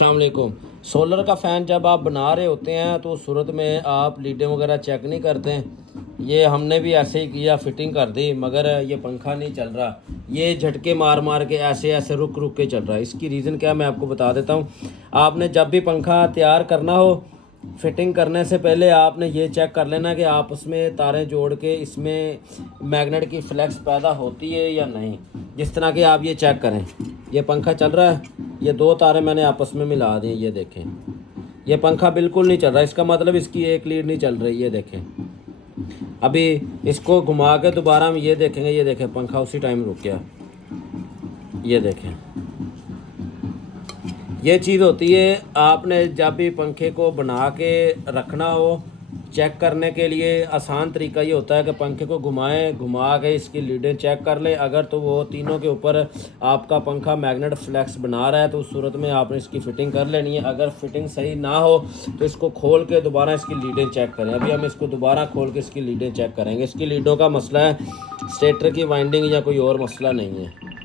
अस्सलामुअलैकुम। सोलर का फ़ैन जब आप बना रहे होते हैं तो उस सूरत में आप लीडें वगैरह चेक नहीं करते हैं। ये हमने भी ऐसे ही किया, फिटिंग कर दी, मगर ये पंखा नहीं चल रहा। ये झटके मार मार के ऐसे ऐसे रुक रुक के चल रहा है। इसकी रीज़न क्या मैं आपको बता देता हूँ। आपने जब भी पंखा तैयार करना हो, फिटिंग करने से पहले आपने ये चेक कर लेना कि आप उसमें तारें जोड़ के इसमें मैग्नेट की फ्लैक्स पैदा होती है या नहीं। जिस तरह के आप ये चेक करें, ये पंखा चल रहा है, ये दो तारें मैंने आपस में मिला दी, ये देखें, ये पंखा बिल्कुल नहीं चल रहा। इसका मतलब इसकी एक लीड नहीं चल रही। ये देखें, अभी इसको घुमा के दोबारा हम ये देखेंगे, ये देखें पंखा उसी टाइम रुक गया। ये देखें, ये चीज़ होती है। आपने जब भी पंखे को बना के रखना हो, चेक करने के लिए आसान तरीका ये होता है कि पंखे को घुमाएं, घुमा के इसकी लीडें चेक कर लें। अगर तो वो तीनों के ऊपर आपका पंखा मैग्नेट फ्लैक्स बना रहा है तो उस सूरत में आपने इसकी फ़िटिंग कर लेनी है। अगर फिटिंग सही ना हो तो इसको खोल के दोबारा इसकी लीडें चेक करें। अभी हम इसको दोबारा खोल के इसकी लीडें चेक करेंगे। इसकी लीडों का मसला है, स्टेटर की वाइंडिंग या कोई और मसला नहीं है।